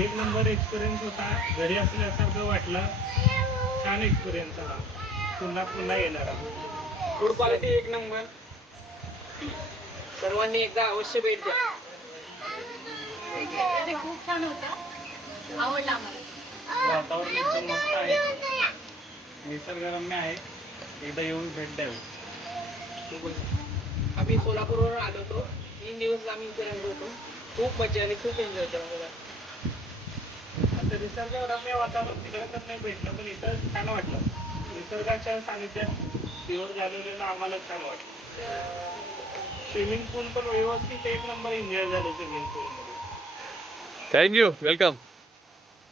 एक number experience होता. घरी असल्यासारखं वाटलं. छान एक्सपिरियन्स आला. पुन्हा पुन्हा येणार आहोत. फूड क्वालिटी एक नंबर. सर्वांनी एकदा अवश्य भेट द्या. ते खूप छान होतं, आवडलं आम्हाला. वातावरण एकदम मस्त आहे, निसर्गरम्य आहे. एकदा येऊन भेट द्यावी. आम्ही सोलापूरवरून आलो होतो. 3 दिवस आम्ही इथे राहिलो होतो. खूप मजा आली, खूप एन्जॉय केला मला. असं निसर्गरम्य वातावरण तिकडे तर नाही भेटलं, पण इथं छान वाटलं. निसर्गाच्या सानिध्यात दिवस घालवलेला आम्हाला छान वाटलं. स्विमिंग पूल पण व्यवस्थित एक नंबर एन्जॉय झालं स्विमिंग पूल मध्ये. Thank you, welcome.